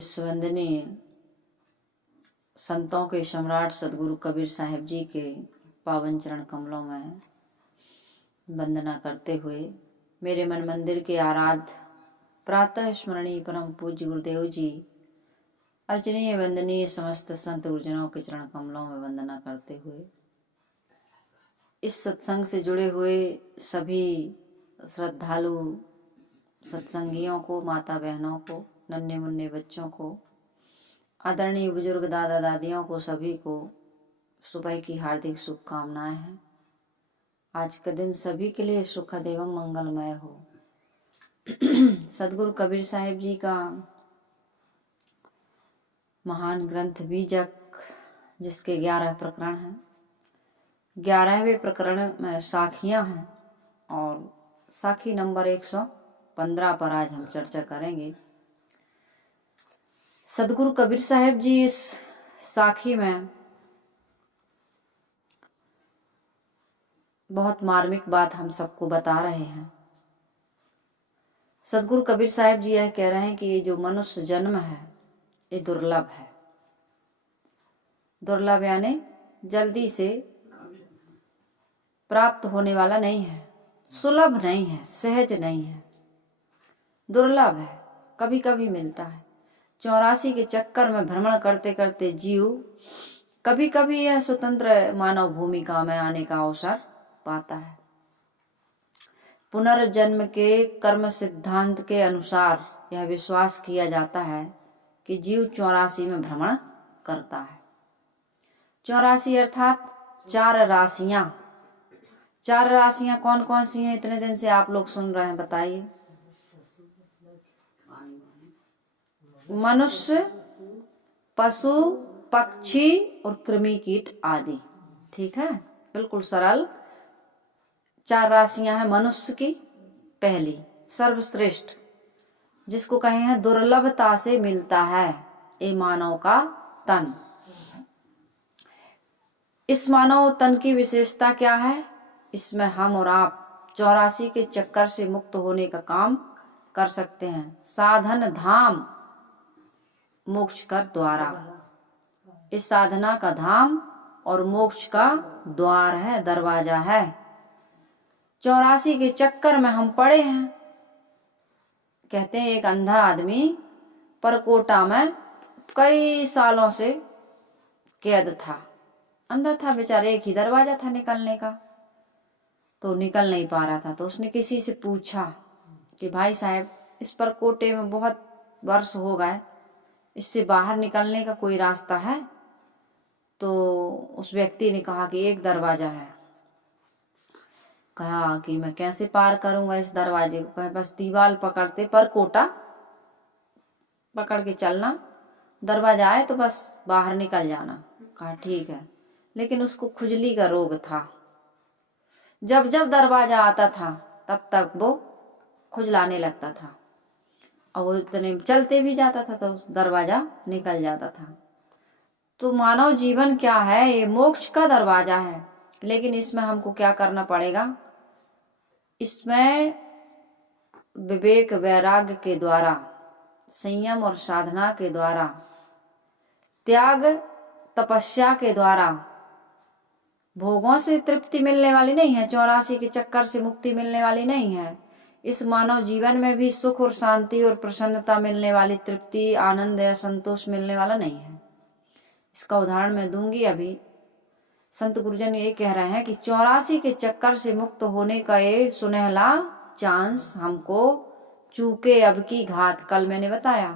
इस वंदनीय संतों के सम्राट सदगुरु कबीर साहिब जी के पावन चरण कमलों में वंदना करते हुए मेरे मन मंदिर के आराध्य प्रातः स्मरणीय परम पूज्य गुरुदेव जी अर्चनीय वंदनीय समस्त संत गुरुजनों के चरण कमलों में वंदना करते हुए इस सत्संग से जुड़े हुए सभी श्रद्धालु सत्संगियों को, माता बहनों को, नन्हे मुन्ने बच्चों को, आदरणीय बुजुर्ग दादा दादियों को, सभी को सुबह की हार्दिक शुभकामनाएं हैं। आज का दिन सभी के लिए सुखद एवं मंगलमय हो। सदगुरु कबीर साहिब जी का महान ग्रंथ बीजक, जिसके 11 प्रकरण हैं, 11वें प्रकरण में साखियां हैं और साखी नंबर 115 पर आज हम चर्चा करेंगे। सदगुरु कबीर साहिब जी इस साखी में बहुत मार्मिक बात हम सबको बता रहे हैं। सदगुरु कबीर साहिब जी यह कह रहे हैं कि ये जो मनुष्य जन्म है ये दुर्लभ है। दुर्लभ यानी जल्दी से प्राप्त होने वाला नहीं है, सुलभ नहीं है, सहज नहीं है, दुर्लभ है, कभी कभी मिलता है। 84 के चक्कर में भ्रमण करते करते जीव कभी कभी यह स्वतंत्र मानव भूमिका में आने का अवसर पाता है। पुनर्जन्म के कर्म सिद्धांत के अनुसार यह विश्वास किया जाता है कि जीव 84 में भ्रमण करता है। 84 अर्थात 4 राशियां। 4 राशियां कौन कौन सी हैं? इतने दिन से आप लोग सुन रहे हैं, बताइए। मनुष्य, पशु, पक्षी और कृमि कीट आदि। ठीक है, बिल्कुल सरल 4 राशियां हैं। मनुष्य की पहली सर्वश्रेष्ठ, जिसको कहे हैं दुर्लभता से मिलता है, ये मानव का तन। इस मानव तन की विशेषता क्या है? इसमें हम और आप 84 के चक्कर से मुक्त होने का काम कर सकते हैं। साधन धाम मोक्ष का द्वारा, इस साधना का धाम और मोक्ष का द्वार है, दरवाजा है। 84 के चक्कर में हम पड़े हैं। कहते हैं एक अंधा आदमी परकोटा में कई सालों से कैद था। अंधा था बेचारे, एक ही दरवाजा था निकलने का, तो निकल नहीं पा रहा था। तो उसने किसी से पूछा कि भाई साहब, इस परकोटे में बहुत वर्ष हो गए, इससे बाहर निकलने का कोई रास्ता है? तो उस व्यक्ति ने कहा कि एक दरवाजा है। कहा कि मैं कैसे पार करूंगा इस दरवाजे को? कहा बस दीवार पकड़ते, परकोटा पकड़ के चलना, दरवाजा आए तो बस बाहर निकल जाना। कहा ठीक है, लेकिन उसको खुजली का रोग था। जब जब दरवाजा आता था तब तक वो खुजलाने लगता था, और वो इतने चलते भी जाता था तो दरवाजा निकल जाता था। तो मानव जीवन क्या है? ये मोक्ष का दरवाजा है, लेकिन इसमें हमको क्या करना पड़ेगा? इसमें विवेक वैराग्य के द्वारा, संयम और साधना के द्वारा, त्याग तपस्या के द्वारा, भोगों से तृप्ति मिलने वाली नहीं है। 84 के चक्कर से मुक्ति मिलने वाली नहीं है। इस मानव जीवन में भी सुख और शांति और प्रसन्नता मिलने वाली, तृप्ति, आनंद या संतोष मिलने वाला नहीं है। इसका उदाहरण मैं दूंगी अभी। संत गुरुजन ये कह रहे हैं कि 84 के चक्कर से मुक्त होने का ये सुनहला चांस हमको चूके अब की घात। कल मैंने बताया।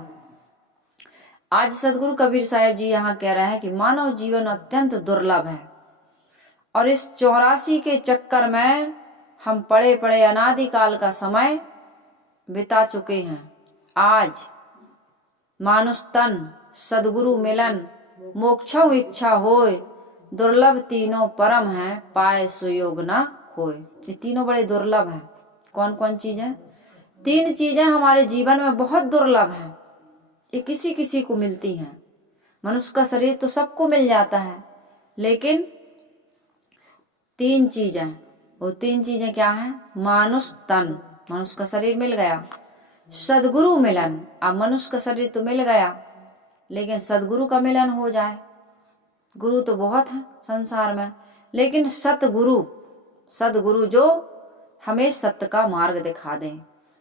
आज सदगुरु कबीर साहिब जी यहाँ कह रहे हैं कि मानव जीवन अत्यंत दुर्लभ है, और इस 84 के चक्कर में हम पड़े पड़े अनादिकाल का समय बिता चुके हैं। आज मानुष तन, सदगुरु मिलन, मोक्षौ इच्छा होय, दुर्लभ तीनों परम है, पाए सुयोग न खोए। ये तीनों बड़े दुर्लभ हैं। कौन कौन चीजें? 3 चीजें हमारे जीवन में बहुत दुर्लभ हैं। ये किसी किसी को मिलती हैं। मनुष्य का शरीर तो सबको मिल जाता है, लेकिन 3 चीजें, वो 3 चीजें क्या हैं? मानुष तन, मनुष्य का शरीर मिल गया। सदगुरु मिलन, अब मनुष्य का शरीर तो मिल गया, लेकिन सदगुरु का मिलन हो जाए। गुरु तो बहुत हैं संसार में, लेकिन सदगुरु जो हमें सत्य का मार्ग दिखा दें।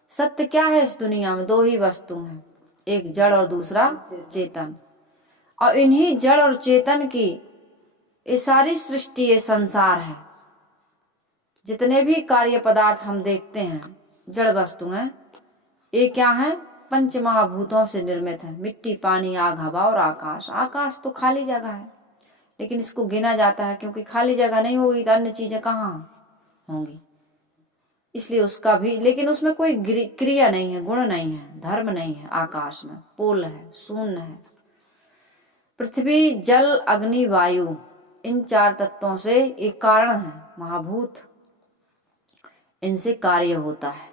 सत्य क्या है इस दुनिया में? 2 ही वस्तु हैं, एक जड़ और दूसरा चेतन। और इन्हीं जड़ और चेतन की ये सारी सृष्टि, ये संसार है। जितने भी कार्य पदार्थ हम देखते हैं जड़ वस्तु हैं, ये क्या है? 5 महाभूतों से निर्मित है। मिट्टी, पानी, आग, हवा और आकाश। आकाश तो खाली जगह है, लेकिन इसको गिना जाता है, क्योंकि खाली जगह नहीं होगी तो अन्य चीजें कहाँ होंगी, इसलिए उसका भी, लेकिन उसमें कोई क्रिया नहीं है, गुण नहीं है, धर्म नहीं है। आकाश में पोल है, शून्य है। पृथ्वी, जल, अग्नि, वायु, इन 4 तत्वों से एक कारण है महाभूत, इनसे कार्य होता है।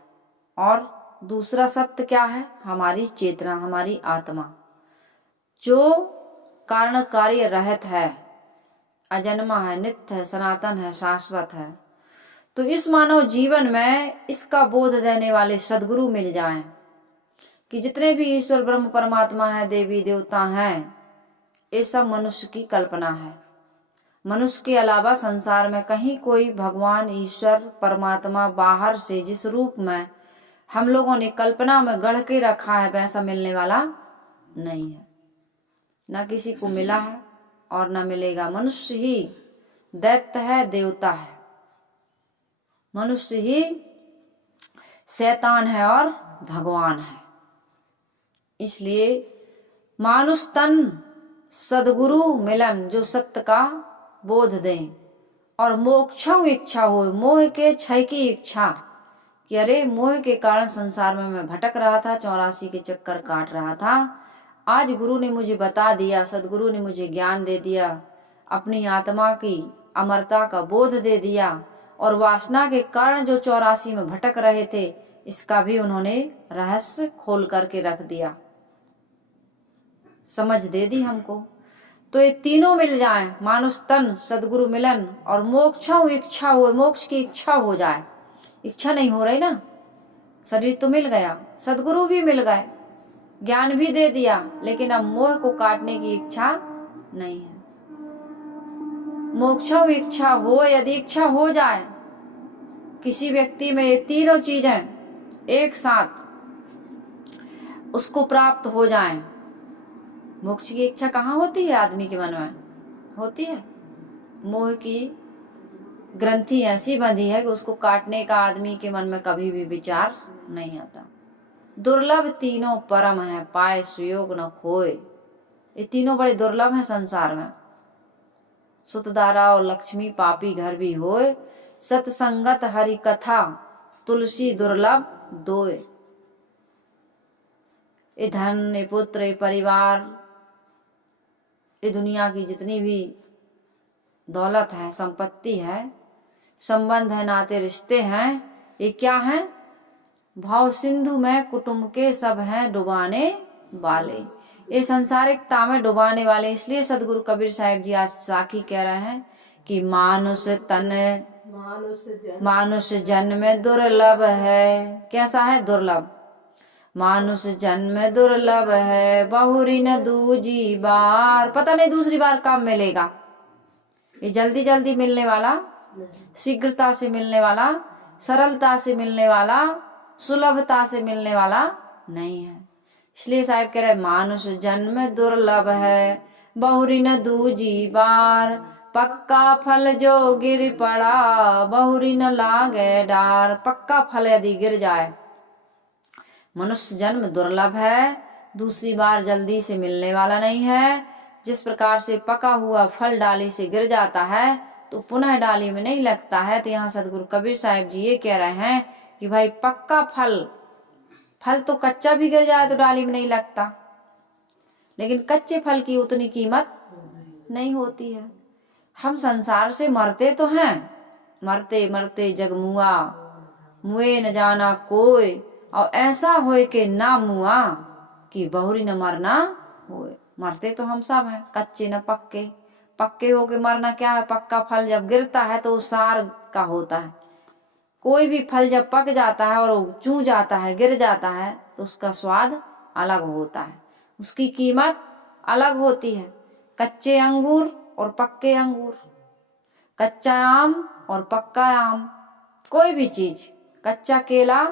और दूसरा सत्य क्या है? हमारी चेतना, हमारी आत्मा, जो कारण कार्य रहित है, अजन्मा है, नित्य है, सनातन है, शाश्वत है। तो इस मानव जीवन में इसका बोध देने वाले सदगुरु मिल जाएं कि जितने भी ईश्वर, ब्रह्म, परमात्मा है, देवी देवता हैं, ये सब मनुष्य की कल्पना है। मनुष्य के अलावा संसार में कहीं कोई भगवान, ईश्वर, परमात्मा बाहर से जिस रूप में हम लोगों ने कल्पना में गढ़ के रखा है, वैसा मिलने वाला नहीं है। न किसी को मिला है और न मिलेगा। मनुष्य ही दैत्य है, देवता है। मनुष्य ही शैतान है और भगवान है। इसलिए मानुष तन सदगुरु मिलन, जो सत्य का बोध दें और मोक्षों इच्छा हो, मोह के क्षय की इच्छा, कि अरे मोह के कारण संसार में मैं भटक रहा था, 84 के चक्कर काट रहा था। आज गुरु ने मुझे बता दिया, सदगुरु ने मुझे ज्ञान दे दिया, अपनी आत्मा की अमरता का बोध दे दिया, और वासना के कारण जो 84 में भटक रहे थे, इसका भी उन्होंने रहस्य खोल करके रख दिया, समझ दे दी हमको। तो ये तीनों मिल जाए, मानुष तन, सदगुरु मिलन और मोक्षों इच्छा हो, मोक्ष की इच्छा हो जाए। इच्छा नहीं हो रही ना, शरीर तो मिल गया, सदगुरु भी मिल गए, ज्ञान भी दे दिया, लेकिन अब मोह को काटने की इच्छा नहीं है। मोक्षों इच्छा हो, यदि इच्छा हो जाए किसी व्यक्ति में, ये तीनों चीजें एक साथ उसको प्राप्त हो जाएं। मोक्ष की इच्छा कहाँ होती है? आदमी के मन में होती है। मोह की ग्रंथि ऐसी बंधी है कि उसको काटने का आदमी के मन में कभी भी विचार नहीं आता। दुर्लभ तीनों परम है, पाए सुयोग न खोए। ये तीनों बड़े दुर्लभ हैं संसार में। सुतदारा और लक्ष्मी पापी घर भी होए, सतसंगत हरि कथा तुलसी दुर्लभ दोए। ये धन, ये पुत्र, ये परिवार, ये दुनिया की जितनी भी दौलत है, संपत्ति है, संबंध है, नाते रिश्ते हैं, ये क्या हैं? भाव सिंधु में कुटुंब के सब हैं डुबाने वाले। ये संसारिकता में डुबाने वाले। इसलिए सदगुरु कबीर साहिब जी आज साखी कह रहे हैं कि मानुष तन मानुष जन्म दुर्लभ है। कैसा है? दुर्लभ। मानुष जन्म दुर्लभ है, बहुरी न दूजी बार। पता नहीं दूसरी बार कब मिलेगा। ये जल्दी जल्दी मिलने वाला, शीघ्रता से मिलने वाला, सरलता से मिलने वाला, सुलभता से मिलने वाला नहीं है। इसलिए साहिब कह रहे मानुष जन्म दुर्लभ है, बहुरी न दूजी बार। पक्का फल जो गिर पड़ा, बहुरी न लागे डार। पक्का फल यदि गिर जाए, मनुष्य जन्म दुर्लभ है, दूसरी बार जल्दी से मिलने वाला नहीं है। जिस प्रकार से पका हुआ फल डाली से गिर जाता है तो पुनः डाली में नहीं लगता है, तो यहाँ सदगुरु कबीर साहिब जी ये कह रहे हैं कि भाई पक्का फल तो कच्चा भी गिर जाए तो डाली में नहीं लगता, लेकिन कच्चे फल की उतनी कीमत नहीं होती है। हम संसार से मरते तो हैं, मरते मरते जग मुआ, मुए न जाना कोई। और ऐसा होए के ना मुआ कि बहुरी न मरना होए। मरते तो हम सब हैं, कच्चे न पक्के। पक्के होके मरना क्या है? पक्का फल जब गिरता है तो सार का होता है। कोई भी फल जब पक जाता है और चू जाता है, गिर जाता है, तो उसका स्वाद अलग होता है, उसकी कीमत अलग होती है। कच्चे अंगूर और पक्के अंगूर, कच्चा आम और पक्का आम। कोई भी चीज, कच्चा केला,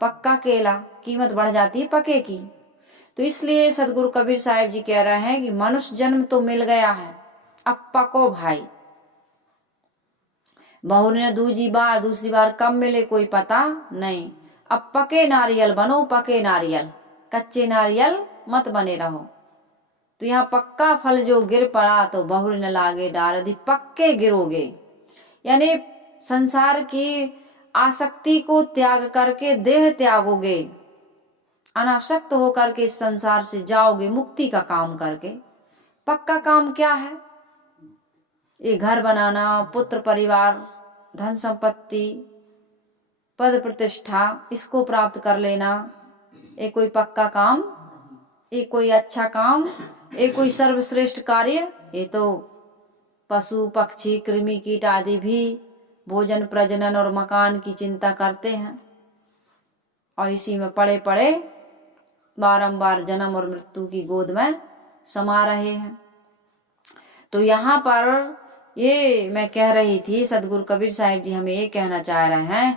पक्का केला, कीमत बढ़ जाती है पके की। तो इसलिए सदगुरु कबीर साहिब जी कह रहे हैं कि मनुष्य जन्म तो मिल गया है, अब पको भाई। बहू ने दूसरी बार कब मिले कोई पता नहीं। अब पके नारियल बनो, पके नारियल, कच्चे नारियल मत बने रहो। तो यहाँ पक्का फल जो गिर पड़ा तो बहुर न लागे डार, यदि पक्के गिरोगे यानी संसार की आसक्ति को त्याग करके देह त्यागोगे, अनासक्त होकर के इस संसार से जाओगे मुक्ति का काम करके। पक्का काम क्या है? ये घर बनाना, पुत्र परिवार, धन संपत्ति, पद प्रतिष्ठा, इसको प्राप्त कर लेना, ये कोई पक्का काम, ये कोई अच्छा काम, ये कोई सर्वश्रेष्ठ कार्य? ये तो पशु पक्षी कृमि कीट आदि भी भोजन प्रजनन और मकान की चिंता करते हैं और इसी में पड़े पड़े बारंबार जन्म और मृत्यु की गोद में समा रहे हैं। तो यहाँ पर ये मैं कह रही थी, सदगुरु कबीर साहिब जी हमें ये कहना चाह रहे हैं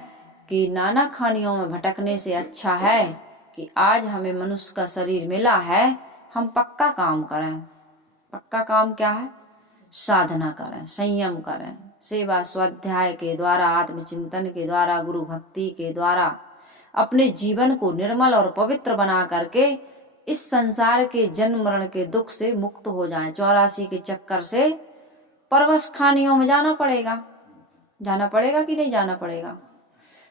कि नाना खानियों में भटकने से अच्छा है कि आज हमें मनुष्य का शरीर मिला है, हम पक्का काम करें। पक्का काम क्या है? साधना करें, संयम करें, सेवा स्वाध्याय के द्वारा, आत्मचिंतन के द्वारा, गुरु भक्ति के द्वारा अपने जीवन को निर्मल और पवित्र बना करके इस संसार के जन्म मरण के दुख से मुक्त हो जाएं। 84 के चक्कर से परवश खानियों में जाना पड़ेगा कि नहीं जाना पड़ेगा?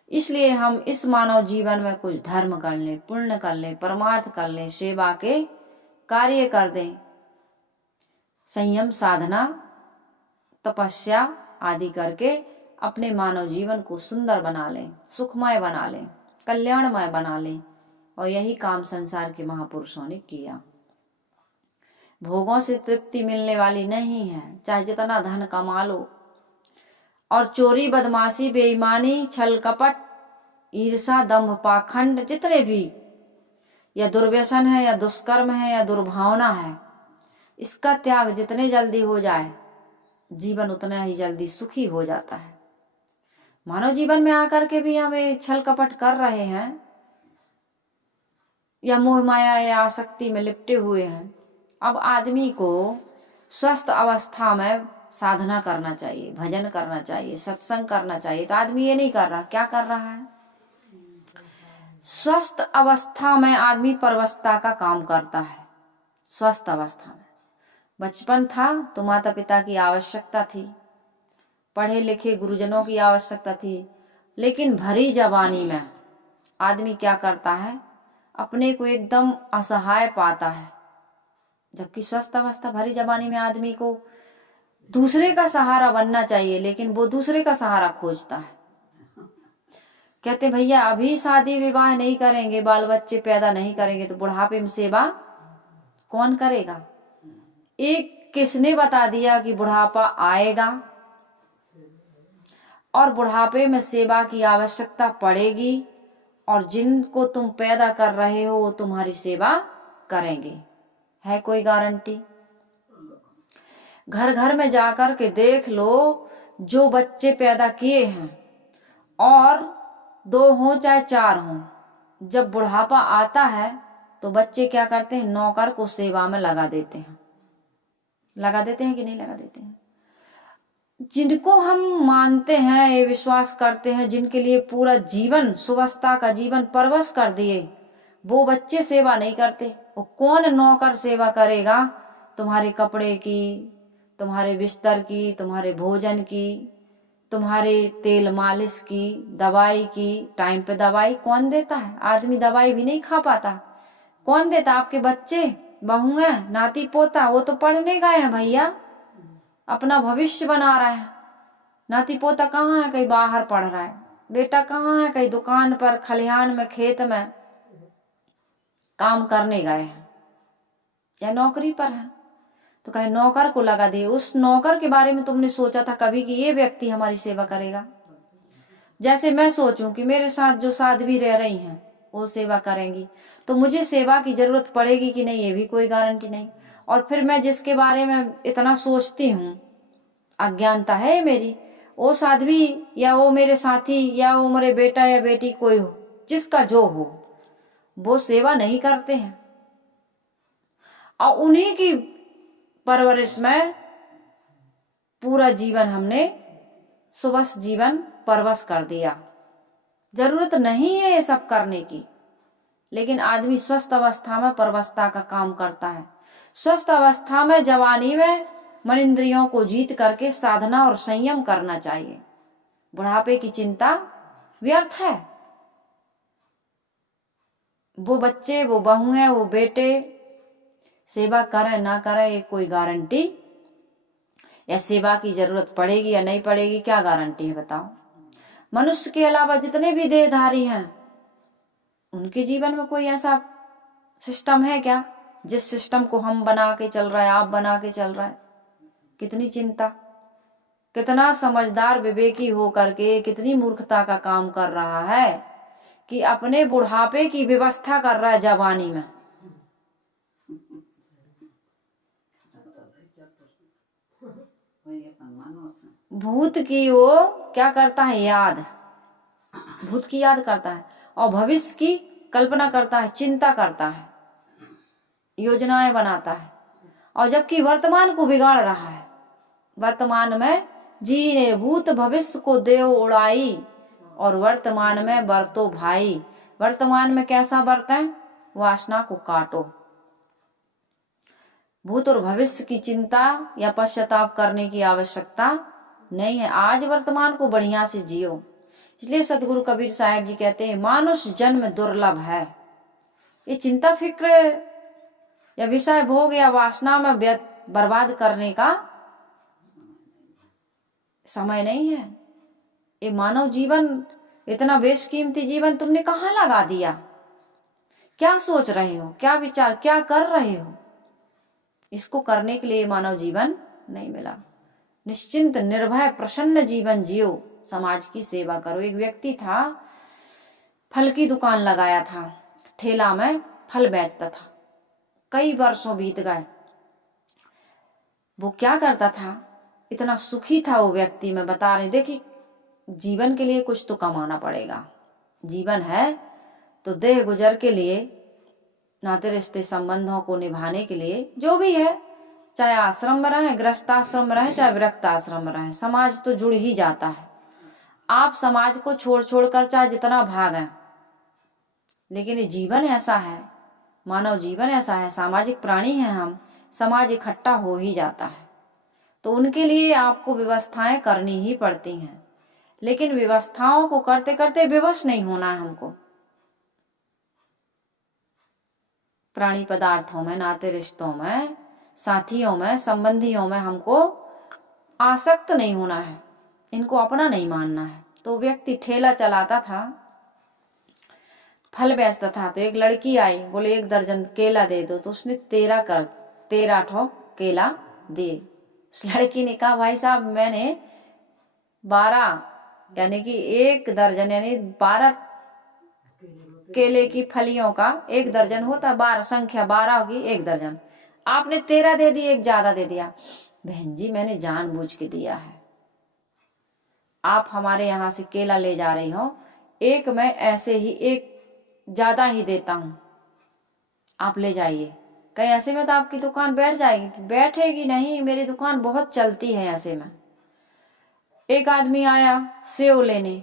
इसलिए हम इस मानव जीवन में कुछ धर्म कर लें, पुण्य कर लें, परमार्थ कर लें, सेवा के कार्य कर दें, संयम साधना तपस्या आदि करके अपने मानव जीवन को सुंदर बना लें, सुखमय बना लें, कल्याणमय बना लें। और यही काम संसार के महापुरुषों ने किया। भोगों से तृप्ति मिलने वाली नहीं है, चाहे जितना धन कमा लो। और चोरी बदमाशी बेईमानी छल कपट ईर्षा दंभ पाखंड जितने भी या दुर्व्यसन है या दुष्कर्म है या दुर्भावना है, इसका त्याग जितने जल्दी हो जाए जीवन उतना ही जल्दी सुखी हो जाता है। मानव जीवन में आकर के भी हमें छल कपट कर रहे हैं या मोह माया या आसक्ति में लिपटे हुए हैं। अब आदमी को स्वस्थ अवस्था में साधना करना चाहिए, भजन करना चाहिए, सत्संग करना चाहिए, तो आदमी ये नहीं कर रहा। क्या कर रहा है? स्वस्थ अवस्था में आदमी परवस्था का काम करता है। स्वस्थ अवस्था में बचपन था तो माता पिता की आवश्यकता थी, पढ़े लिखे गुरुजनों की आवश्यकता थी, लेकिन भरी जवानी में आदमी क्या करता है? अपने को एकदम असहाय पाता है। जबकि स्वस्थ अवस्था भरी जवानी में आदमी को दूसरे का सहारा बनना चाहिए, लेकिन वो दूसरे का सहारा खोजता है। कहते भैया अभी शादी विवाह नहीं करेंगे, बाल बच्चे पैदा नहीं करेंगे तो बुढ़ापे में सेवा कौन करेगा? एक किसने बता दिया कि बुढ़ापा आएगा और बुढ़ापे में सेवा की आवश्यकता पड़ेगी और जिनको तुम पैदा कर रहे हो वो तुम्हारी सेवा करेंगे? है कोई गारंटी? घर घर में जाकर के देख लो, जो बच्चे पैदा किए हैं और 2 हों चाहे 4 हों, जब बुढ़ापा आता है तो बच्चे क्या करते हैं? नौकर को सेवा में लगा देते हैं। लगा देते हैं कि नहीं लगा देते हैं? जिनको हम मानते हैं, ये विश्वास करते हैं, जिनके लिए पूरा जीवन सुवस्था का जीवन परवश कर दिए, वो बच्चे सेवा नहीं करते। वो कौन नौकर सेवा करेगा तुम्हारे कपड़े की, तुम्हारे बिस्तर की, तुम्हारे भोजन की, तुम्हारे तेल मालिश की, दवाई की? टाइम पे दवाई कौन देता है? आदमी दवाई भी नहीं खा पाता। कौन देता? आपके बच्चे, बहुएं, नाती पोता, वो तो पढ़ने गए हैं भैया, अपना भविष्य बना रहे हैं। नाती पोता कहाँ है? कहीं बाहर पढ़ रहा है। बेटा कहाँ है? कहीं दुकान पर, खलिहान में, खेत में काम करने गए हैं या नौकरी पर है। तो कहीं नौकर को लगा दिए। उस नौकर के बारे में तुमने सोचा था कभी कि ये व्यक्ति हमारी सेवा करेगा? जैसे मैं सोचूं कि मेरे साथ जो साध्वी रह रही हैं, वो सेवा करेंगी, तो मुझे सेवा की जरूरत पड़ेगी कि नहीं, ये भी कोई गारंटी नहीं। और फिर मैं जिसके बारे में इतना सोचती हूँ, अज्ञानता है मेरी, वो साध्वी या वो मेरे साथी या वो मेरे बेटा या बेटी कोई हो, जिसका जो हो, वो सेवा नहीं करते हैं, और उन्हीं की परवरिश में पूरा जीवन हमने सुबस जीवन परवश कर दिया। जरूरत नहीं है ये सब करने की, लेकिन आदमी स्वस्थ अवस्था में परवशता का काम करता है। स्वस्थ अवस्था में, जवानी में मन इंद्रियों को जीत करके साधना और संयम करना चाहिए। बुढ़ापे की चिंता व्यर्थ है। वो बच्चे, वो बहुएं, वो बेटे सेवा करें ना करें, ये कोई गारंटी, या सेवा की जरूरत पड़ेगी या नहीं पड़ेगी, क्या गारंटी है बताओ। मनुष्य के अलावा जितने भी देहधारी हैं, उनके जीवन में कोई ऐसा सिस्टम है क्या जिस सिस्टम को हम बना के चल रहे हैं, आप बना के चल रहे हैं। कितनी चिंता, कितना समझदार विवेकी हो करके कितनी मूर्खता का काम कर रहा है कि अपने बुढ़ापे की व्यवस्था कर रहा है जवानी में। भूत की वो क्या करता है, याद, भूत की याद करता है, और भविष्य की कल्पना करता है, चिंता करता है, योजनाएं बनाता है, और जबकि वर्तमान को बिगाड़ रहा है। वर्तमान में जी ने भूत भविष्य को देव उड़ाई, और वर्तमान में बरतो भाई। वर्तमान में कैसा बरतें, वासना को काटो। भूत और भविष्य की चिंता या पश्चाताप करने की आवश्यकता नहीं है। आज वर्तमान को बढ़िया से जियो। इसलिए सदगुरु कबीर साहब जी कहते हैं, मानुष जन्म दुर्लभ है। ये चिंता फिक्र या विषय भोग या वासना में बर्बाद करने का समय नहीं है। ये मानव जीवन, इतना बेशकीमती जीवन तुमने कहाँ लगा दिया? क्या सोच रहे हो, क्या विचार, क्या कर रहे हो? इसको करने के लिए मानव जीवन नहीं मिला। निश्चिंत, निर्भय, प्रसन्न जीवन जियो, समाज की सेवा करो। एक व्यक्ति था, फल की दुकान लगाया था, ठेला में फल बेचता था। कई वर्षों बीत गए। वो क्या करता था, इतना सुखी था वो व्यक्ति, मैं बता रही, देखिए जीवन के लिए कुछ तो कमाना पड़ेगा। जीवन है तो देह गुजर के लिए, नाते रिश्ते संबंधों को निभाने के लिए, जो भी है, चाहे आश्रम में रहे, गृहस्थाश्रम में रहे, चाहे विरक्त आश्रम में रहे, समाज तो जुड़ ही जाता है। आप समाज को छोड़ छोड़ कर चाहे जितना भागें, लेकिन ये जीवन ऐसा है, मानव जीवन ऐसा है, सामाजिक प्राणी हैं हम, समाज इकट्ठा हो ही जाता है। तो उनके लिए आपको व्यवस्थाएं करनी ही पड़ती हैं, लेकिन व्यवस्थाओं को करते करते विवश नहीं होना है हमको। प्राणी पदार्थों में, नाते रिश्तों में, साथियों में, संबंधियों में हमको आसक्त नहीं होना है, इनको अपना नहीं मानना है। तो व्यक्ति ठेला चलाता था, फल बेचता था। तो एक लड़की आई, बोले 1 दर्जन केला दे दो। तो उसने 13 ठो केला दिए। उस लड़की ने कहा, भाई साहब मैंने 12, यानी कि 1 दर्जन यानी 12 केले की फलियों का 1 दर्जन होता, 12 संख्या 12 होगी, 1 दर्जन। आपने 13 दे दी, 1 ज्यादा दे दिया। बहन जी मैंने जानबूझ के दिया है। आप हमारे यहाँ से केला ले जा रही हो, एक मैं ऐसे ही 1 ज्यादा ही देता हूँ, आप ले जाइए। कहीं ऐसे में तो आपकी दुकान बैठ जाएगी। बैठेगी नहीं, मेरी दुकान बहुत चलती है ऐसे में। एक आदमी आया सेव लेने,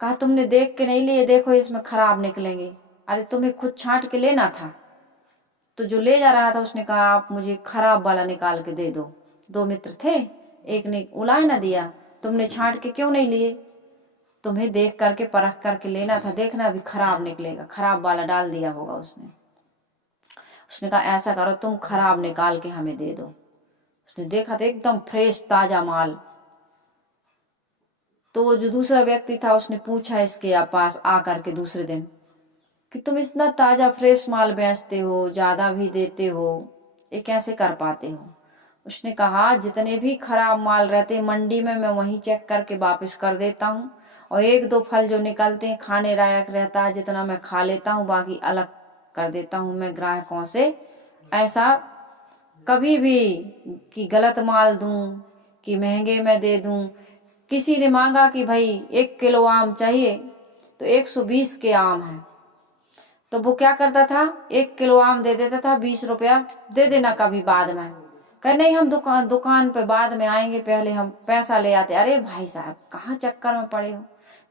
कहा तुमने देख के नहीं लिए, देखो इसमें खराब निकलेंगे। अरे तुम्हें खुद छांट के लेना था। तो जो ले जा रहा था उसने कहा, आप मुझे खराब वाला निकाल के दे दो। 2 मित्र थे, एक ने उलाय ना दिया, तुमने छांट के क्यों नहीं लिए? तुम्हें देख करके परख करके लेना था, देखना अभी खराब निकलेगा, खराब वाला डाल दिया होगा उसने। उसने कहा ऐसा करो, तुम खराब निकाल के हमें दे दो। उसने देखा तो एकदम फ्रेश ताजा माल। तो वो जो दूसरा व्यक्ति था उसने पूछा इसके पास आकर के दूसरे दिन कि तुम इतना ताजा फ्रेश माल बेचते हो, ज्यादा भी देते हो, ये कैसे कर पाते हो? उसने कहा जितने भी खराब माल रहते मंडी में मैं वहीं चेक करके वापस कर देता हूँ, और एक दो फल जो निकलते हैं खाने लायक रहता है, जितना मैं खा लेता हूँ बाकी अलग कर देता हूँ मैं ग्राहकों से। ऐसा कभी भी कि गलत माल दूं कि महंगे में दे दूं। किसी ने मांगा कि भाई 1 किलो आम चाहिए, तो 120 के आम हैं, तो वो क्या करता था 1 किलो आम दे देता था, 20 रुपया दे देना कभी बाद में। कहे नहीं हम दुकान पे बाद में आएंगे, पहले हम पैसा ले आते। अरे भाई साहब कहाँ चक्कर में पड़े हो,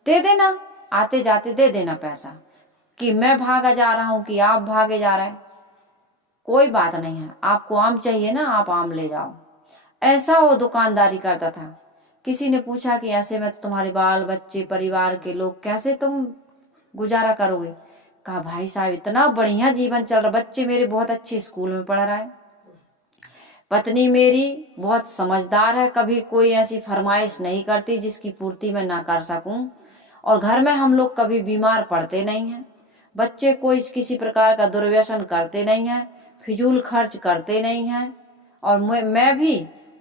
दे देना, आते जाते दे देना पैसा। कि मैं भागा जा रहा हूँ कि आप भागे जा रहे हैं, कोई बात नहीं है, आपको आम चाहिए ना, आप आम ले जाओ। ऐसा वो दुकानदारी करता था। किसी ने पूछा कि ऐसे में तुम्हारे बाल बच्चे परिवार के लोग कैसे तुम गुजारा करोगे। कहा भाई साहब इतना बढ़िया जीवन चल रहा, बच्चे मेरे बहुत अच्छे स्कूल में पढ़ रहा है, पत्नी मेरी बहुत समझदार है, कभी कोई ऐसी फरमाइश नहीं करती जिसकी पूर्ति मैं ना कर सकूं, और घर में हम लोग कभी बीमार पड़ते नहीं हैं, बच्चे कोई किसी प्रकार का दुर्व्यसन करते नहीं हैं, फिजूल खर्च करते नहीं हैं, और मैं भी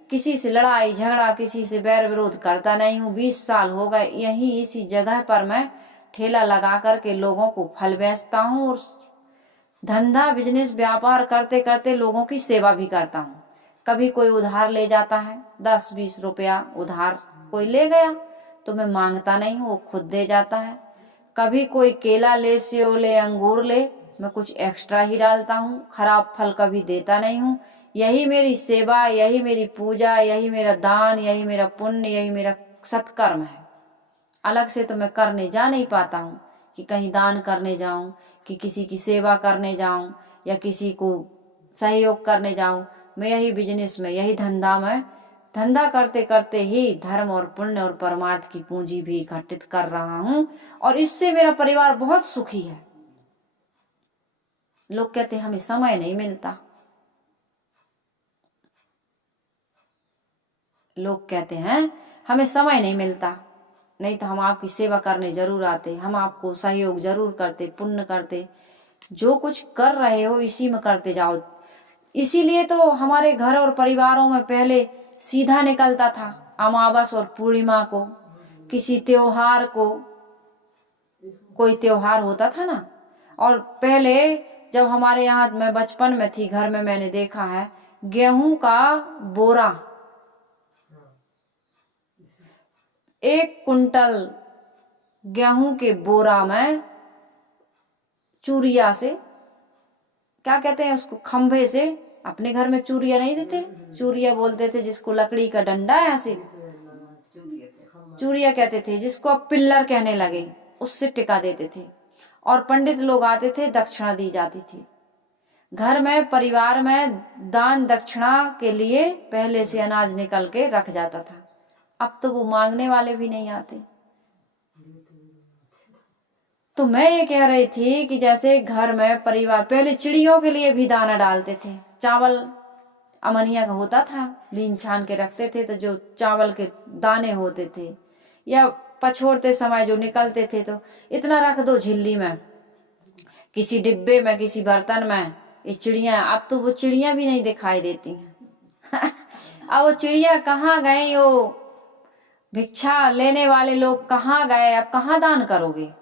किसी से लड़ाई झगड़ा किसी से बैर विरोध करता नहीं हूँ। 20 साल हो गए यहीं इसी जगह पर मैं ठेला लगा करके लोगों को फल बेचता हूँ, और धंधा बिजनेस व्यापार करते करते लोगों की सेवा भी करता हूँ। कभी कोई उधार ले जाता है 10-20 रुपया उधार कोई ले गया तो मैं मांगता नहीं हूँ, वो खुद दे जाता है। कभी कोई केला ले, सेव ले, अंगूर ले, मैं कुछ एक्स्ट्रा ही डालता हूँ, खराब फल कभी देता नहीं हूँ। यही मेरी सेवा, यही मेरी पूजा, यही मेरा दान, यही मेरा पुण्य, यही मेरा सत्कर्म है। अलग से तो मैं करने जा नहीं पाता हूँ कि कहीं दान करने जाऊं, कि किसी की सेवा करने जाऊं, या किसी को सहयोग करने जाऊं। मैं यही बिजनेस में, यही धंधा में, धंधा करते करते ही धर्म और पुण्य और परमार्थ की पूंजी भी इकट्ठित कर रहा हूँ, और इससे मेरा परिवार बहुत सुखी है। लोग कहते हैं हमें समय नहीं मिलता, लोग कहते हैं हमें समय नहीं मिलता, नहीं तो हम आपकी सेवा करने जरूर आते, हम आपको सहयोग जरूर करते, पुण्य करते। जो कुछ कर रहे हो इसी में करते जाओ। इसीलिए तो हमारे घर और परिवारों में पहले सीधा निकलता था अमावस और पूर्णिमा को, किसी त्योहार को, कोई त्योहार होता था ना। और पहले जब हमारे यहाँ, मैं बचपन में थी घर में, मैंने देखा है गेहूं का बोरा, 1 कुंटल गेहूं के बोरा में चूरिया से, क्या कहते हैं उसको, खंभे से, अपने घर में चूरिया नहीं देते, चूरिया बोलते थे जिसको, लकड़ी का डंडा है ऐसे, चूरिया कहते थे, जिसको अब पिल्लर कहने लगे, उससे टिका देते थे। और पंडित लोग आते थे, दक्षिणा दी जाती थी। घर में परिवार में दान दक्षिणा के लिए पहले से अनाज निकल के रख जाता था। अब तो वो मांगने वाले भी नहीं आते। तो मैं ये कह रही थी कि जैसे घर में परिवार, पहले चिड़ियों के लिए भी दाना डालते थे, चावल अमनिया का होता था, बीन छान के रखते थे, तो जो चावल के दाने होते थे, या पछोड़ते समय जो निकलते थे, तो इतना रख दो झिल्ली में, किसी डिब्बे में, किसी बर्तन में। ये चिड़िया, अब तो वो चिड़िया भी नहीं दिखाई देती हैं। अब वो चिड़िया कहाँ गए, वो भिक्षा लेने वाले लोग कहाँ गए, अब कहाँ दान करोगे।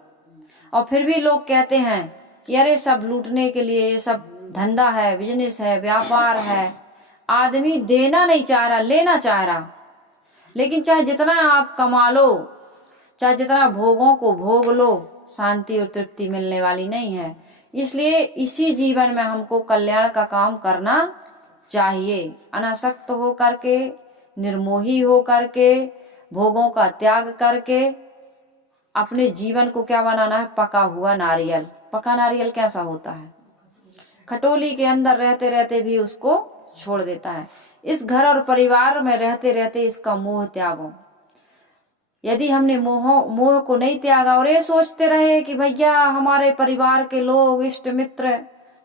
और फिर भी लोग कहते हैं कि अरे सब लूटने के लिए, ये सब धंधा है, बिजनेस है, व्यापार है। आदमी देना नहीं चाह रहा, लेना चाह रहा। लेकिन चाहे जितना आप कमा लो, चाहे जितना भोगों को भोग लो, शांति और तृप्ति मिलने वाली नहीं है। इसलिए इसी जीवन में हमको कल्याण का काम करना चाहिए, अनासक्त हो करके, निर्मोही हो करके, भोगों का त्याग करके अपने जीवन को क्या बनाना है, पका हुआ नारियल। पका नारियल कैसा होता है, खटोली के अंदर रहते रहते भी उसको छोड़ देता है। इस घर और परिवार में रहते रहते इसका मोह त्यागो। यदि हमने मोह को नहीं त्यागा और ये सोचते रहे कि भैया हमारे परिवार के लोग, इष्ट मित्र,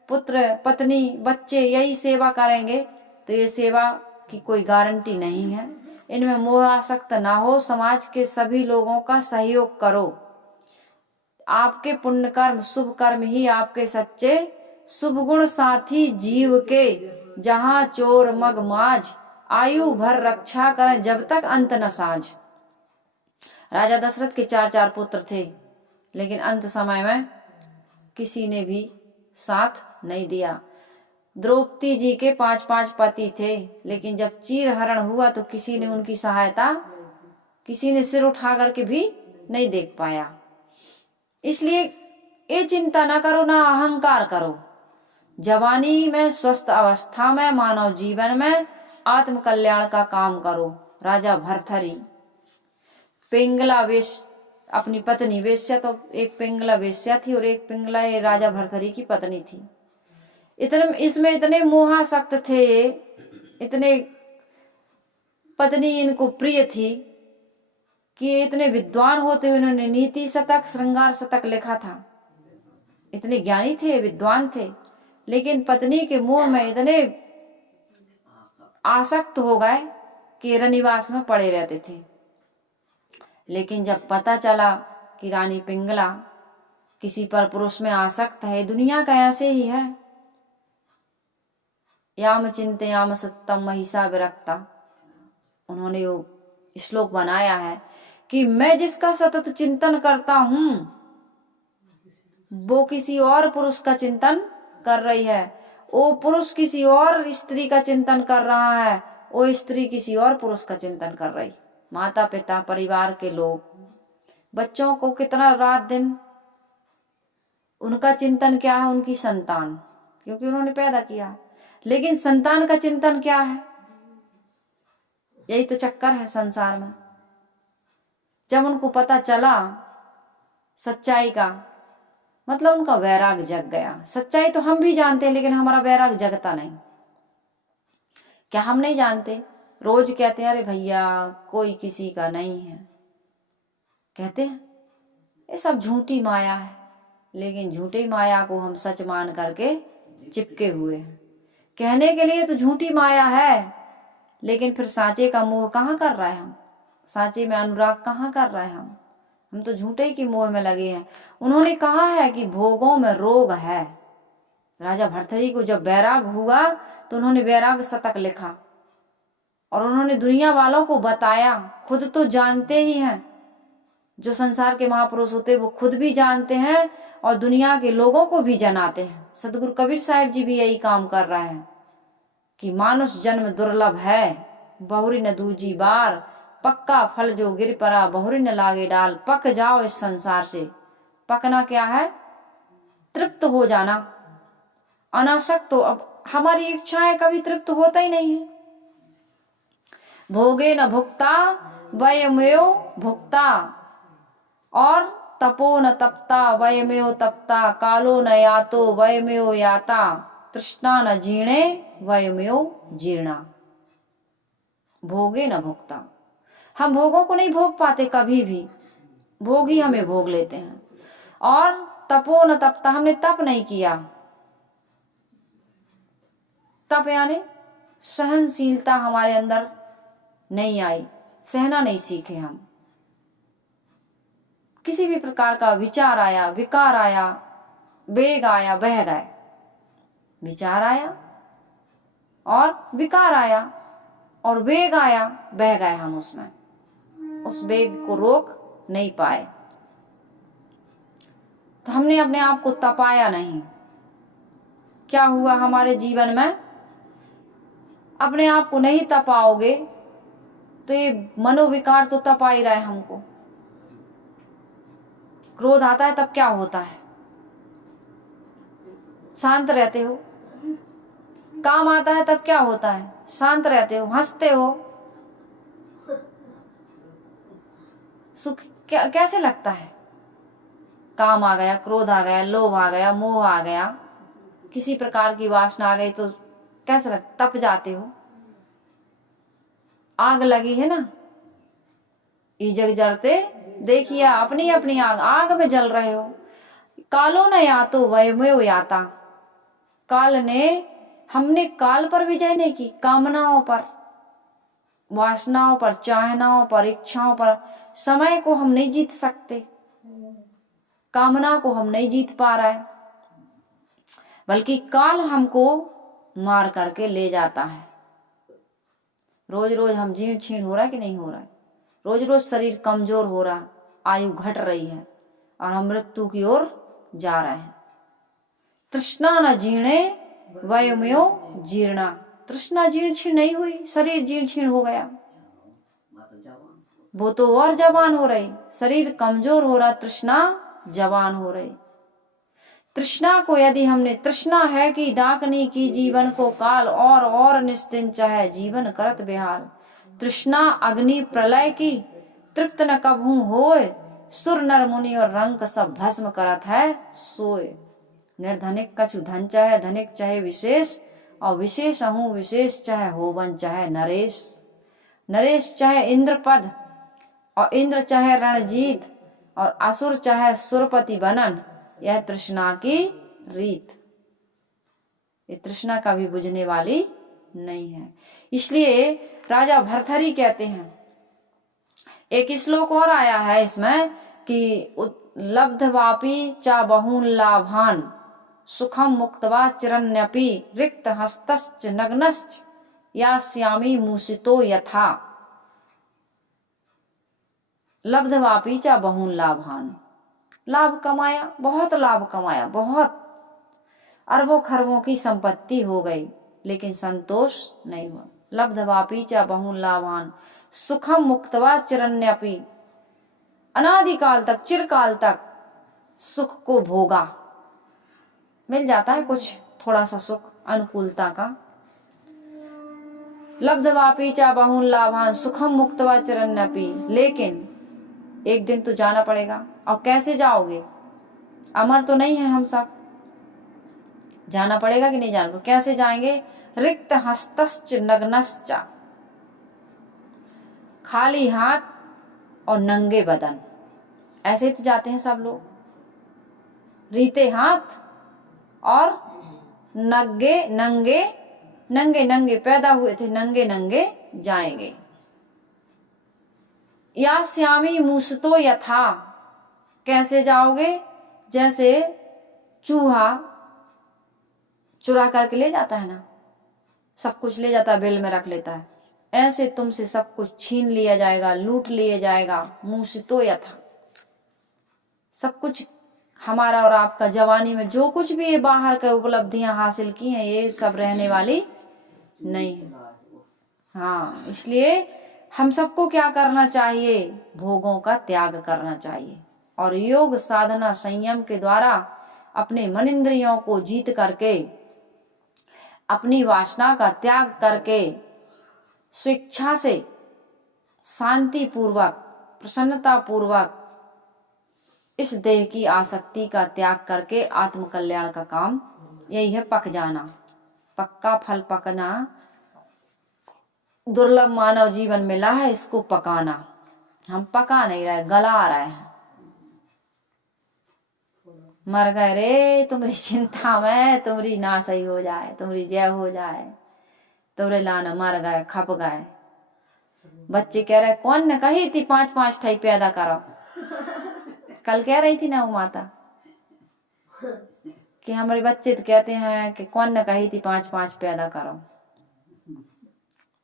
पुत्र पत्नी बच्चे यही सेवा करेंगे, तो ये सेवा की कोई गारंटी नहीं है। इनमें मोह आसक्त ना हो, समाज के सभी लोगों का सहयोग करो। आपके पुण्य कर्म शुभ कर्म ही आपके सच्चे शुभ गुण साथी जीव के, जहां चोर मग माज, आयु भर रक्षा करें जब तक अंत न साझ। राजा दशरथ के 4 पुत्र थे, लेकिन अंत समय में किसी ने भी साथ नहीं दिया। द्रौपदी जी के 5 पति थे, लेकिन जब चीरहरण हुआ तो किसी ने उनकी सहायता, किसी ने सिर उठा करके भी नहीं देख पाया। इसलिए ये चिंता ना करो, ना अहंकार करो। जवानी में, स्वस्थ अवस्था में, मानव जीवन में आत्म कल्याण का काम करो। राजा भर्तहरि पिंगला वेश्या, अपनी पत्नी वेश्या, तो एक पिंगला वेश्या थी और एक पिंगला ये राजा भर्तहरि की पत्नी थी। इसमें इतने मोहासक्त थे, इतने पत्नी इनको प्रिय थी कि इतने विद्वान होते हुए इन्होंने नीति शतक, श्रृंगार शतक लिखा था। इतने ज्ञानी थे, विद्वान थे, लेकिन पत्नी के मोह में इतने आसक्त हो गए कि रनिवास में पड़े रहते थे। लेकिन जब पता चला कि रानी पिंगला किसी पर पुरुष में आसक्त है, दुनिया का ऐसे ही है, याम चिंतयाम सत्यम महिषा विरक्ता, उन्होंने वो श्लोक बनाया है कि मैं जिसका सतत चिंतन करता हूं वो किसी और पुरुष का चिंतन कर रही है, वो पुरुष किसी और स्त्री का चिंतन कर रहा है, वो स्त्री किसी और पुरुष का चिंतन कर रही। माता पिता, परिवार के लोग, बच्चों को कितना रात दिन उनका चिंतन क्या है? उनकी संतान, क्योंकि उन्होंने पैदा किया। लेकिन संतान का चिंतन क्या है? यही तो चक्कर है संसार में। जब उनको पता चला सच्चाई का, मतलब उनका वैराग जग गया। सच्चाई तो हम भी जानते हैं, लेकिन हमारा वैराग जगता नहीं। क्या हम नहीं जानते? रोज कहते हैं अरे भैया कोई किसी का नहीं है, कहते हैं ये सब झूठी माया है, लेकिन झूठी माया को हम सच मान करके चिपके हुए हैं। कहने के लिए तो झूठी माया है, लेकिन फिर सांचे का मोह कहाँ कर रहे हैं हम? सांचे में अनुराग कहाँ कर रहे हैं हम तो झूठे की मोह में लगे हैं। उन्होंने कहा है कि भोगों में रोग है। राजा भर्तहरि को जब वैराग हुआ तो उन्होंने वैराग शतक लिखा और उन्होंने दुनिया वालों को बताया। खुद तो जानते ही हैं, जो संसार के महापुरुष होते वो खुद भी जानते हैं और दुनिया के लोगों को भी जनाते हैं। सदगुरु कबीर साहिब जी भी यही काम कर रहे हैं कि मानुष जन्म दुर्लभ है, बहुरी न दूजी बार, पक्का फल जो गिर पड़ा बहुरी न लागे डाल। पक जाओ इस संसार से। पकना क्या है? तृप्त हो जाना, अनासक्त। तो अब हमारी इच्छाएं कभी तृप्त होता ही नहीं है। भोगे न भुक्ता वयमेव भुक्ता, और तपो न तपता वयमेव तपता, कालो न यातो वयमेव याता, तृष्णा न जीर्णे वयमेव जीर्णा। भोगे न भुक्ता, हम भोगों को नहीं भोग पाते कभी भी, भोग ही हमें भोग लेते हैं। और तपो न तपता, हमने तप नहीं किया। तप यानी सहनशीलता हमारे अंदर नहीं आई, सहना नहीं सीखे हम। किसी भी प्रकार का विचार आया, विकार आया, वेग आया, बह गए। विचार आया और विकार आया और वेग आया, बह गए हम उसमें, उस वेग को रोक नहीं पाए। तो हमने अपने आप को तपाया नहीं। क्या हुआ हमारे जीवन में? अपने आप को नहीं तपाओगे तो ये मनोविकार तो तपा ही रहे हमको। क्रोध आता है तब क्या होता है? शांत रहते हो। काम आता है तब क्या होता है? शांत रहते हो, हंसते हो। सुख कैसे लगता है? काम आ गया, क्रोध आ गया, लोभ आ गया, मोह आ गया, किसी प्रकार की वासना आ गई तो कैसे लगता? तप जाते हो। आग लगी है ना, ये जग जलते देखिए, अपनी अपनी आग, आग में जल रहे हो। कालो न यातो वयमेव याता, काल ने, हमने काल पर विजय नहीं की, कामनाओं पर, वासनाओं पर, चाहनाओं पर, इच्छाओं पर। समय को हम नहीं जीत सकते, कामना को हम नहीं जीत पा रहे, बल्कि काल हमको मार करके ले जाता है। रोज रोज हम जीर्ण छीण हो रहा है कि नहीं हो रहा है? रोज रोज शरीर कमजोर हो रहा, आयु घट रही है और हम मृत्यु की ओर जा रहे हैं। तृष्णा न जीर्णे वयोमयो जीर्णा, तृष्णा जीर्ण छीण नहीं हुई, शरीर जीर्ण छीण हो गया, वो तो और जवान हो रही, शरीर कमजोर हो रहा, तृष्णा जवान हो रही। तृष्णा को यदि हमने, तृष्णा है कि डाकनी की जीवन को काल, और निस्दिन चाहे जीवन करत बेहाल। तृष्णा अग्नि प्रलय की तृप्त न कभू होए, सुर नर मुनि और रंक सब भस्म करत है सोए। निर्धनिक कछु धन चाहे, धनिक चाहे विशेष, और विशेष हूँ विशेष चाहे होवन चाहे नरेश। नरेश चाहे इंद्र पद, और इंद्र चाहे रणजीत, और असुर चाहे सुरपति बनन, यह तृष्णा की रीत। ये तृष्णा कभी बुझने वाली नहीं है। इसलिए राजा भर्तहरि कहते हैं, एक श्लोक और आया है इसमें कि लब्धवापि चा बहून लाभान, सुखम मुक्तवा चिरन्यपि रिक्त हस्तश्च नग्नश्च यास्यामि मूसितो यथा। लब्धवापि चा बहून लाभान, लाभ कमाया, बहुत लाभ कमाया, बहुत अरबों खरबों की संपत्ति हो गई, लेकिन संतोष नहीं हुआ। लब्धवापि चा बहून लाभान, सुखम मुक्तवा चिरन्यपि, अनादिकाल तक, चिरकाल तक सुख को भोगा, मिल जाता है कुछ थोड़ा सा सुख अनुकूलता का। लब्धवापि चा बहून लाभान सुखम मुक्तवा चिरन्यपि, लेकिन एक दिन तो जाना पड़ेगा। और कैसे जाओगे, अमर तो नहीं है हम सब, जाना पड़ेगा कि नहीं जाना पड़ेगा। कैसे जाएंगे? रिक्त हस्तश्च नग्नश्च, खाली हाथ और नंगे बदन, ऐसे ही तो जाते हैं सब लोग, रीते हाथ और नंगे नंगे, नंगे नंगे पैदा हुए थे, नंगे नंगे जाएंगे। यास्यामि मूसतो यथा, कैसे जाओगे? जैसे चूहा चुरा करके ले जाता है ना, सब कुछ ले जाता है, बिल में रख लेता है, ऐसे तुमसे सब कुछ छीन लिया जाएगा, लूट लिया जाएगा। मूसतो यथा, सब कुछ हमारा और आपका जवानी में जो कुछ भी ये बाहर के उपलब्धियां हासिल की हैं, ये सब रहने वाली नहीं है। हाँ, इसलिए हम सबको क्या करना चाहिए? भोगों का त्याग करना चाहिए और योग साधना संयम के द्वारा अपने मन इंद्रियों को जीत करके, अपनी वासना का त्याग करके, स्वेच्छा से शांति पूर्वक, प्रसन्नता पूर्वक इस देह की आसक्ति का त्याग करके आत्म कल्याण का काम यही है, पक जाना। पक्का फल पकना दुर्लभ मानव जीवन मिला है, इसको पकाना। हम पका नहीं रहे, गला रहे हैं। मर गए रे तुम्हारी चिंता में, तुम्हारी ना सही हो जाए, तुम्हारी जय हो जाए, तुम्हारे लाना मर गए, खप गए। बच्चे कह रहे कौन ने कही थी 5-5 ठाई पैदा करो। कल कह रही थी ना वो माता कि हमारे बच्चे तो कहते हैं कि कौन ने कही थी 5-5 पैदा करो।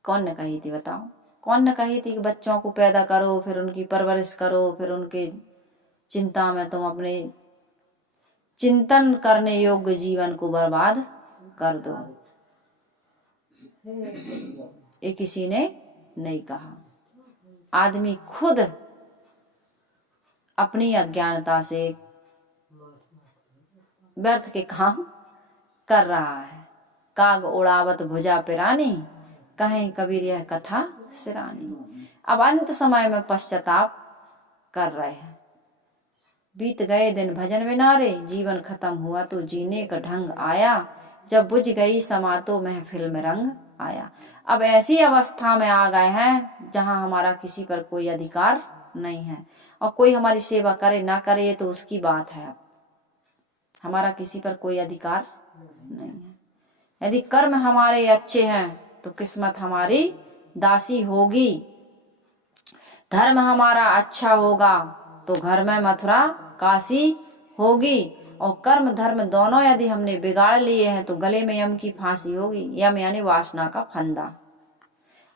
कौन ने कही थी बताओ? कौन ने कही थी कि बच्चों को पैदा करो, फिर उनकी परवरिश करो, फिर उनके चिंता में तुम अपने चिंतन करने योग्य जीवन को बर्बाद कर दो? ये किसी ने नहीं कहा। आदमी खुद अपनी अज्ञानता से व्यर्थ के काम कर रहा है। काग उड़ावत भुजा पिरानी, कहीं कबीर यह कथा सिरानी। अब अंत समय में पश्चाताप कर रहे हैं। बीत गए दिन भजन विनारे, जीवन खत्म हुआ तो जीने का ढंग आया, जब बुझ गई समातो महफिल में रंग आया। अब ऐसी अवस्था में आ गए हैं जहां हमारा किसी पर कोई अधिकार नहीं है, और कोई हमारी सेवा करे ना करे ये तो उसकी बात है। अब हमारा किसी पर कोई अधिकार नहीं है। यदि कर्म हमारे अच्छे हैं तो किस्मत हमारी दासी होगी, धर्म हमारा अच्छा होगा तो घर में मथुरा काशी होगी, और कर्म धर्म दोनों यदि हमने बिगाड़ लिए हैं तो गले में यम की फांसी होगी। यम यानी वासना का फंदा।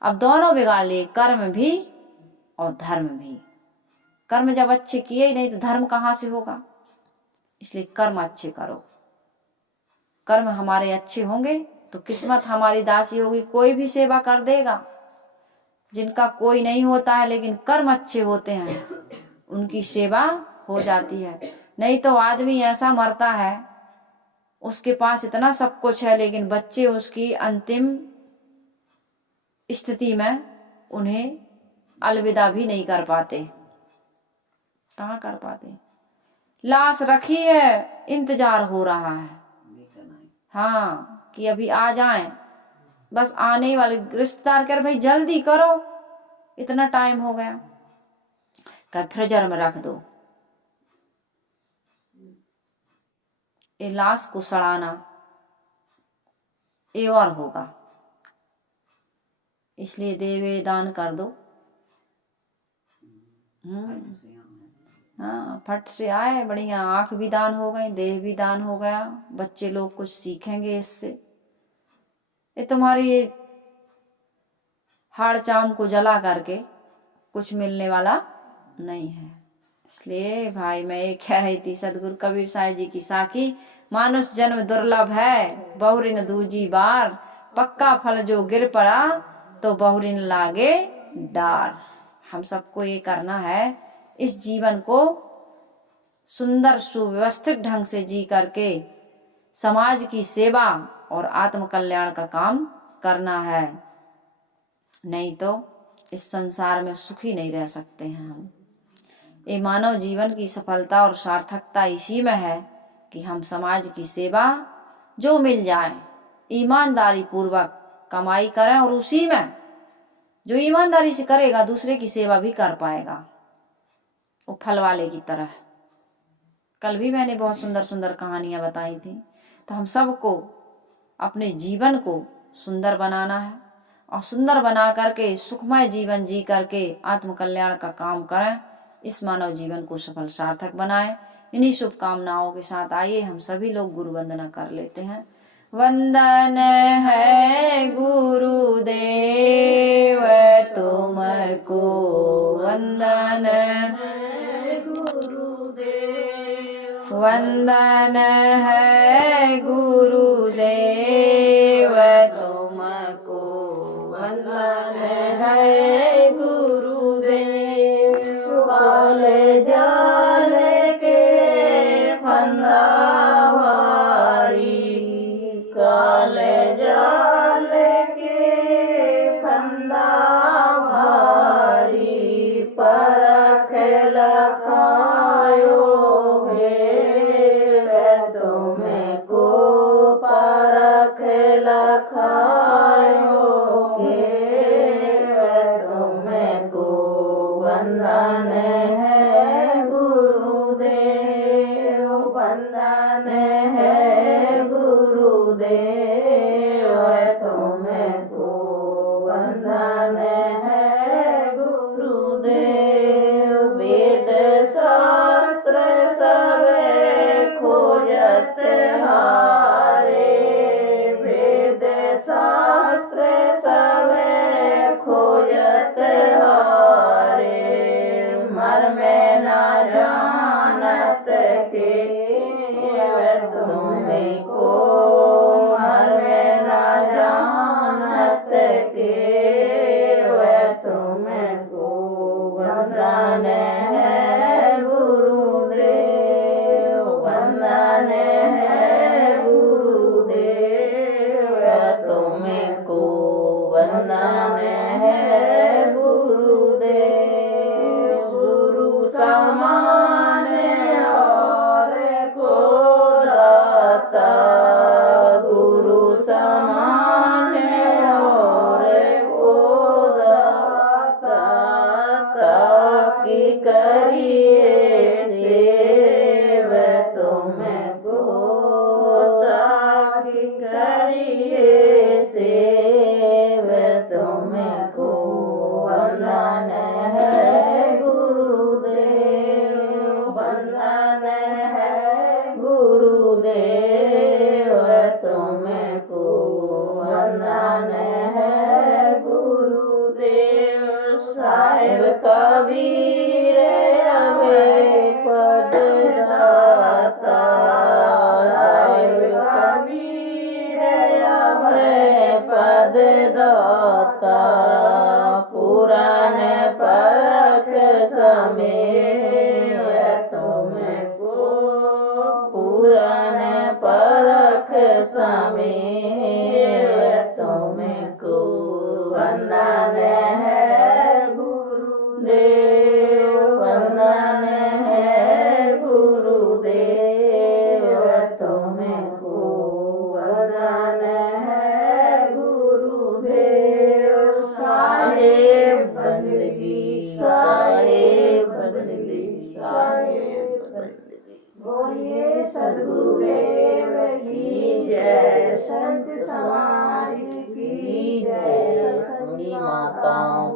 अब दोनों बिगाड़ लिए, कर्म भी और धर्म भी। कर्म जब अच्छे किए ही नहीं तो धर्म कहाँ से होगा। इसलिए कर्म अच्छे करो। कर्म हमारे अच्छे होंगे तो किस्मत हमारी दासी होगी, कोई भी सेवा कर देगा। जिनका कोई नहीं होता है लेकिन कर्म अच्छे होते हैं उनकी सेवा हो जाती है। नहीं तो आदमी ऐसा मरता है, उसके पास इतना सब कुछ है लेकिन बच्चे उसकी अंतिम स्थिति में उन्हें अलविदा भी नहीं कर पाते। कहाँ कर पाते। लाश रखी है, इंतजार हो रहा है, हाँ, कि अभी आ जाएं। बस आने वाले रिश्तेदार कह रहे भाई जल्दी करो, इतना टाइम हो गया। कह फ्रीजर में रख दो। ये लाश को सड़ाना ये और होगा। इसलिए देवे दान कर दो। हाँ, फट से आए, बढ़िया। आंख भी दान हो गई, देह भी दान हो गया। बच्चे लोग कुछ सीखेंगे इससे। ये तुम्हारी हाड़ चाम को जला करके कुछ मिलने वाला नहीं है। इसलिए भाई मैं ये कह रही थी, सदगुरु कबीर साहिब जी की साखी, मानुष जन्म दुर्लभ है, बहुरिन दूजी बार, पक्का फल जो गिर पड़ा तो बहुरिन लागे डार। हम सबको ये करना है, इस जीवन को सुंदर सुव्यवस्थित ढंग से जी करके समाज की सेवा और आत्म कल्याण का काम करना है। नहीं तो इस संसार में सुखी नहीं रह सकते हैं हम। ये मानव जीवन की सफलता और सार्थकता इसी में है कि हम समाज की सेवा जो मिल जाए ईमानदारी पूर्वक कमाई करें, और उसी में जो ईमानदारी से करेगा दूसरे की सेवा भी कर पाएगा, वो फल वाले की तरह। कल भी मैंने बहुत सुंदर सुंदर कहानियां बताई थी। तो हम सबको अपने जीवन को सुंदर बनाना है और सुंदर बना करके सुखमय जीवन जी करके आत्म कल्याण का काम करें, इस मानव जीवन को सफल सार्थक बनाएं। इन्हीं शुभकामनाओं के साथ आइए हम सभी लोग गुरु वंदना कर लेते हैं। वंदन है गुरुदेव तुमको, वंदन है गुरुदेव, वंदन है गुरुदेव तुमको, वंदन है गुरुदेव। काल जाल के फंदा भारी, काल जाल के फंदा भारी, परख लखायो है तुमको, परख लखायो तुमको, वंदन है गुरुदेव, वंदन है गुरुदेव तुमको, वंदन है गुरुदेव। वेद शास्त्र सब खोजत हारे, वेद शास्त्र सब खोजत हारे, मर्म न जानत के तुमको, मर्म न जानत के तुमको, वंदन है गुरुदेव, वंदन है गुरुदेव तुमको, वंदन है गुरुदेव। गुरु समान और को दाता, गुरु समान और को दाता, ताकि करिए सेव तुमको, ताकि करिए सेव तुमको, कबीर अभय पद दाता, साहेब कबीर अभय पद दाता, पुराण परख समेत तुमको, पुराण परख समेत तुमको, वंदन है गुरुदेव, वंदन है गुरुदेव तुमको, वंदन है गुरुदेव। साहेब बंदगी, साहेब बंदगी, साहेब बंदगी। बोलिए सद्गुरुदेव की जय, संत समाज की जय, सभी माताओं